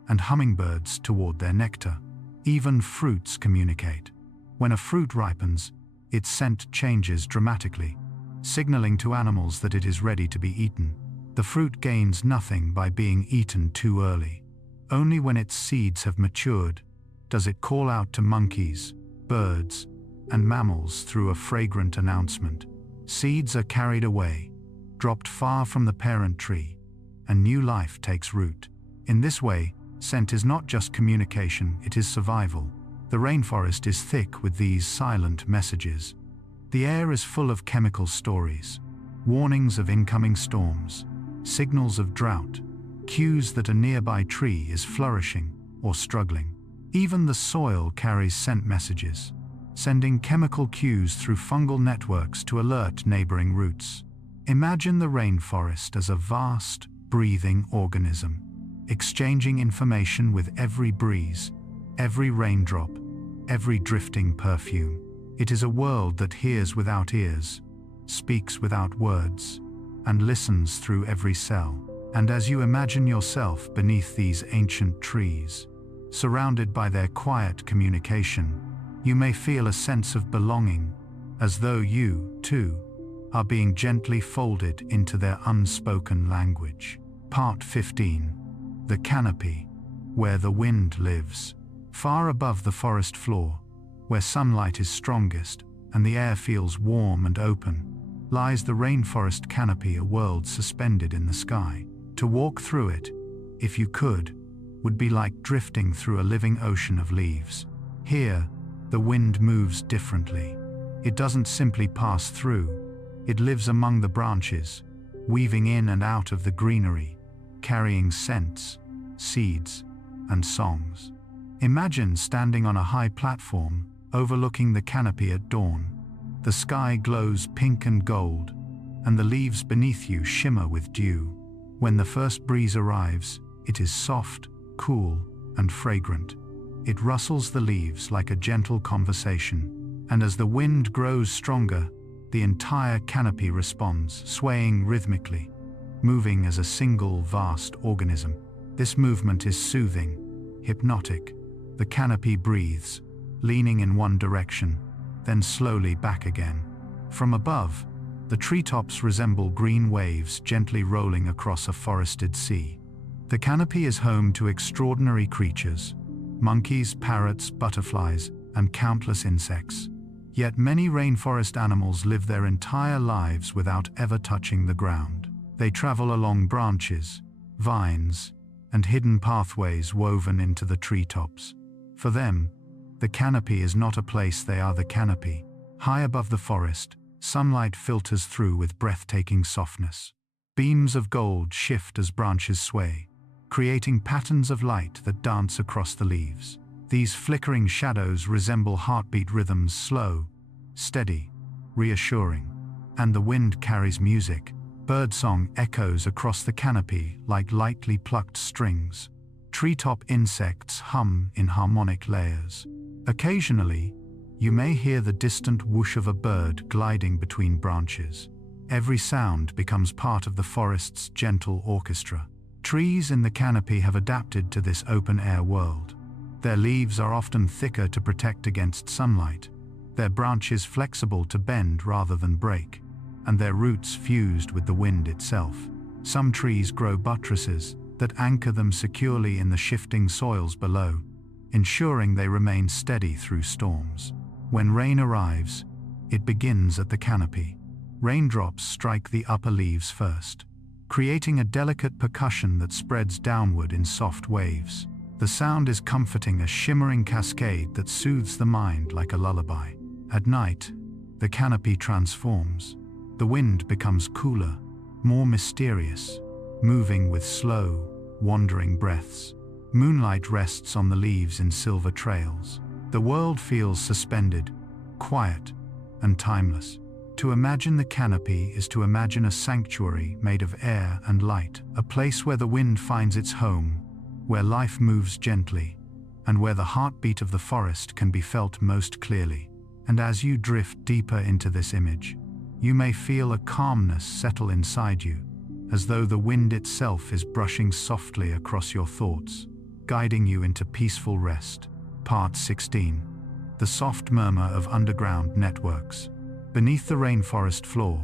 and hummingbirds toward their nectar. Even fruits communicate. When a fruit ripens, its scent changes dramatically, signaling to animals that it is ready to be eaten. The fruit gains nothing by being eaten too early. Only when its seeds have matured does it call out to monkeys, birds, and mammals through a fragrant announcement. Seeds are carried away, dropped far from the parent tree, and new life takes root. In this way, scent is not just communication, it is survival. The rainforest is thick with these silent messages. The air is full of chemical stories, warnings of incoming storms, signals of drought, cues that a nearby tree is flourishing or struggling. Even the soil carries scent messages, sending chemical cues through fungal networks to alert neighboring roots. Imagine the rainforest as a vast, breathing organism, exchanging information with every breeze, every raindrop, every drifting perfume. It is a world that hears without ears, speaks without words, and listens through every cell. And as you imagine yourself beneath these ancient trees, surrounded by their quiet communication, you may feel a sense of belonging, as though you, too, are being gently folded into their unspoken language. Part 15. The canopy, where the wind lives. Far above the forest floor, where sunlight is strongest and the air feels warm and open, lies the rainforest canopy, a world suspended in the sky. To walk through it, if you could, would be like drifting through a living ocean of leaves. Here, the wind moves differently. It doesn't simply pass through, it lives among the branches, weaving in and out of the greenery, carrying scents, seeds, and songs. Imagine standing on a high platform, overlooking the canopy at dawn. The sky glows pink and gold, and the leaves beneath you shimmer with dew. When the first breeze arrives, it is soft, cool, and fragrant. It rustles the leaves like a gentle conversation, and as the wind grows stronger, the entire canopy responds, swaying rhythmically, moving as a single vast organism. This movement is soothing, hypnotic. The canopy breathes, leaning in one direction, then slowly back again. From above, the treetops resemble green waves gently rolling across a forested sea. The canopy is home to extraordinary creatures: monkeys, parrots, butterflies, and countless insects. Yet many rainforest animals live their entire lives without ever touching the ground. They travel along branches, vines, and hidden pathways woven into the treetops. For them, the canopy is not a place, they are the canopy. High above the forest, sunlight filters through with breathtaking softness. Beams of gold shift as branches sway, creating patterns of light that dance across the leaves. These flickering shadows resemble heartbeat rhythms, slow, steady, reassuring. And the wind carries music. Birdsong echoes across the canopy like lightly plucked strings. Treetop insects hum in harmonic layers. Occasionally, you may hear the distant whoosh of a bird gliding between branches. Every sound becomes part of the forest's gentle orchestra. Trees in the canopy have adapted to this open-air world. Their leaves are often thicker to protect against sunlight, their branches flexible to bend rather than break, and their roots fused with the wind itself. Some trees grow buttresses that anchor them securely in the shifting soils below, ensuring they remain steady through storms. When rain arrives, it begins at the canopy. Raindrops strike the upper leaves first, creating a delicate percussion that spreads downward in soft waves. The sound is comforting, a shimmering cascade that soothes the mind like a lullaby. At night, the canopy transforms. The wind becomes cooler, more mysterious, moving with slow, wandering breaths. Moonlight rests on the leaves in silver trails. The world feels suspended, quiet, and timeless. To imagine the canopy is to imagine a sanctuary made of air and light, a place where the wind finds its home, where life moves gently, and where the heartbeat of the forest can be felt most clearly. And as you drift deeper into this image, you may feel a calmness settle inside you, as though the wind itself is brushing softly across your thoughts, guiding you into peaceful rest. Part 16. The soft murmur of underground networks. Beneath the rainforest floor,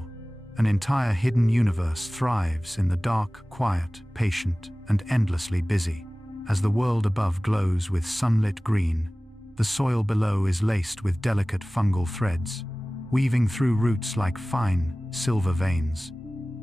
an entire hidden universe thrives in the dark, quiet, patient, and endlessly busy. As the world above glows with sunlit green, the soil below is laced with delicate fungal threads, weaving through roots like fine, silver veins.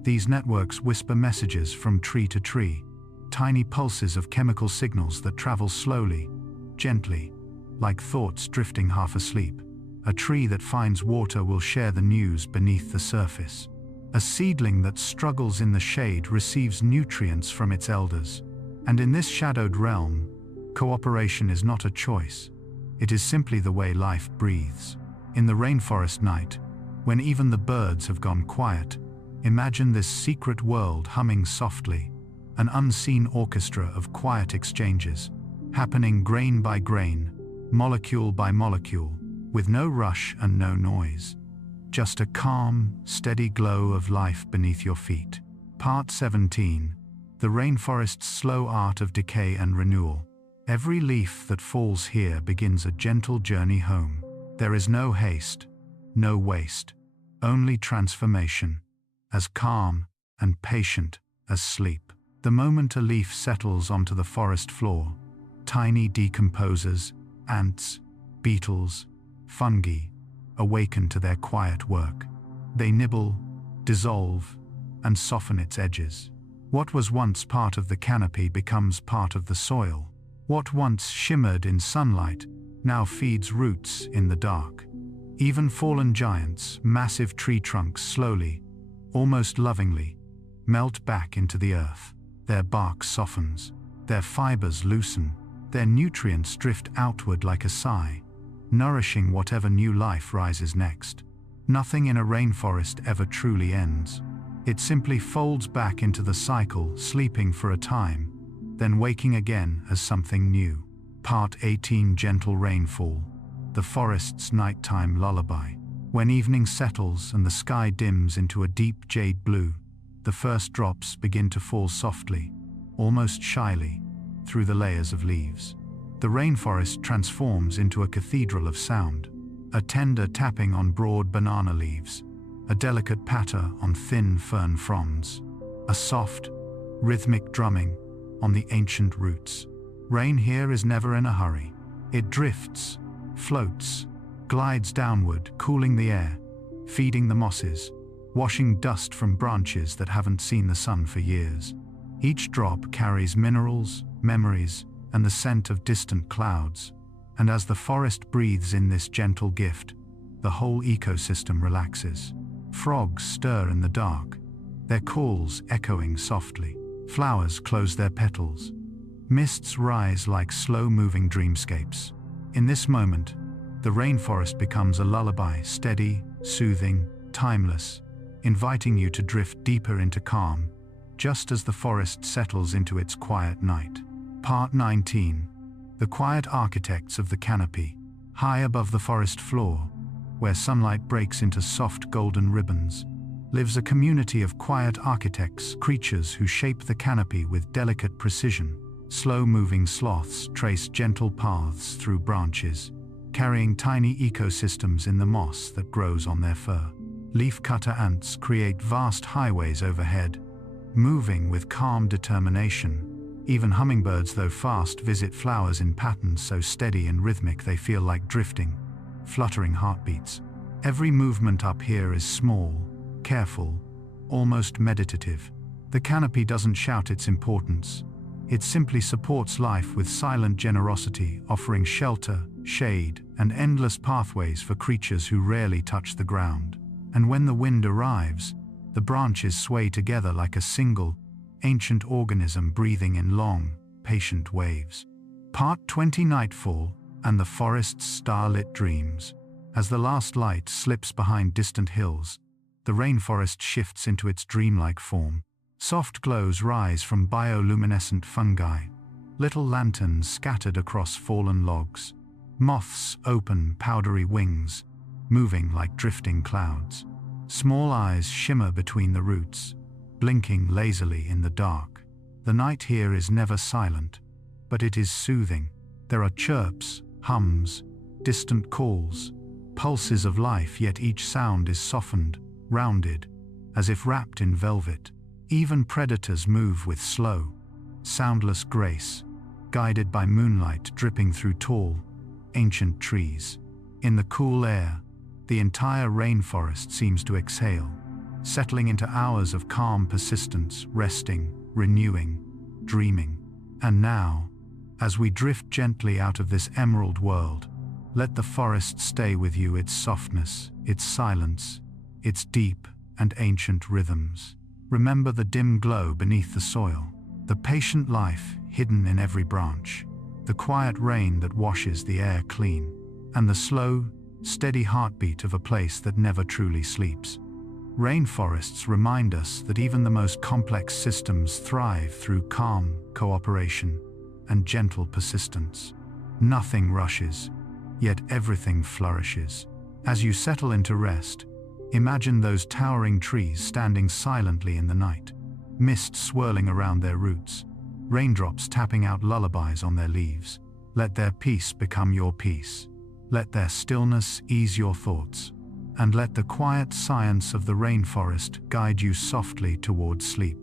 These networks whisper messages from tree to tree, tiny pulses of chemical signals that travel slowly, gently, like thoughts drifting half asleep. A tree that finds water will share the news beneath the surface. A seedling that struggles in the shade receives nutrients from its elders. And in this shadowed realm, cooperation is not a choice. It is simply the way life breathes. In the rainforest night, when even the birds have gone quiet, imagine this secret world humming softly, an unseen orchestra of quiet exchanges, happening grain by grain, molecule by molecule, with no rush and no noise. Just a calm, steady glow of life beneath your feet. Part 17. The rainforest's slow art of decay and renewal. Every leaf that falls here begins a gentle journey home. There is no haste, no waste, only transformation, as calm and patient as sleep. The moment a leaf settles onto the forest floor, tiny decomposers, ants, beetles, fungi, awaken to their quiet work. They nibble, dissolve, and soften its edges. What was once part of the canopy becomes part of the soil. What once shimmered in sunlight now feeds roots in the dark. Even fallen giants, massive tree trunks slowly, almost lovingly, melt back into the earth. Their bark softens, their fibers loosen, their nutrients drift outward like a sigh, nourishing whatever new life rises next. Nothing in a rainforest ever truly ends. It simply folds back into the cycle, sleeping for a time, then waking again as something new. Part 18. Gentle rainfall. The forest's nighttime lullaby. When evening settles and the sky dims into a deep jade blue, the first drops begin to fall softly, almost shyly, through the layers of leaves. The rainforest transforms into a cathedral of sound, a tender tapping on broad banana leaves, a delicate patter on thin fern fronds, a soft, rhythmic drumming on the ancient roots. Rain here is never in a hurry. It drifts, floats, glides downward, cooling the air, feeding the mosses, washing dust from branches that haven't seen the sun for years. Each drop carries minerals, memories, and the scent of distant clouds. And as the forest breathes in this gentle gift, the whole ecosystem relaxes. Frogs stir in the dark, their calls echoing softly. Flowers close their petals. Mists rise like slow-moving dreamscapes. In this moment, the rainforest becomes a lullaby, steady, soothing, timeless, inviting you to drift deeper into calm, just as the forest settles into its quiet night. Part 19. The quiet architects of the canopy. High above the forest floor, where sunlight breaks into soft golden ribbons, lives a community of quiet architects, creatures who shape the canopy with delicate precision. Slow-moving sloths trace gentle paths through branches, carrying tiny ecosystems in the moss that grows on their fur. Leafcutter ants create vast highways overhead, moving with calm determination. Even hummingbirds, though fast, visit flowers in patterns so steady and rhythmic they feel like drifting, fluttering heartbeats. Every movement up here is small, careful, almost meditative. The canopy doesn't shout its importance. It simply supports life with silent generosity, offering shelter, shade, and endless pathways for creatures who rarely touch the ground. And when the wind arrives, The branches sway together like a single, ancient organism breathing in long, patient waves. Part 20 Nightfall and the forest's starlit dreams. As the last light slips behind distant hills, the rainforest shifts into its dreamlike form. Soft glows rise from bioluminescent fungi, little lanterns scattered across fallen logs. Moths open powdery wings, moving like drifting clouds. Small eyes shimmer between the roots, blinking lazily in the dark. The night here is never silent, but it is soothing. There are chirps, hums, distant calls, pulses of life, yet each sound is softened, rounded, as if wrapped in velvet. Even predators move with slow, soundless grace, guided by moonlight dripping through tall, ancient trees. In the cool air, the entire rainforest seems to exhale, settling into hours of calm persistence, resting, renewing, dreaming. And now, as we drift gently out of this emerald world, let the forest stay with you, its softness, its silence, its deep and ancient rhythms. Remember the dim glow beneath the soil, the patient life hidden in every branch, the quiet rain that washes the air clean, and the slow, steady heartbeat of a place that never truly sleeps. Rainforests remind us that even the most complex systems thrive through calm cooperation and gentle persistence. Nothing rushes, yet everything flourishes. As you settle into rest, imagine those towering trees standing silently in the night, mist swirling around their roots, raindrops tapping out lullabies on their leaves. Let their peace become your peace. Let their stillness ease your thoughts, and let the quiet science of the rainforest guide you softly towards sleep.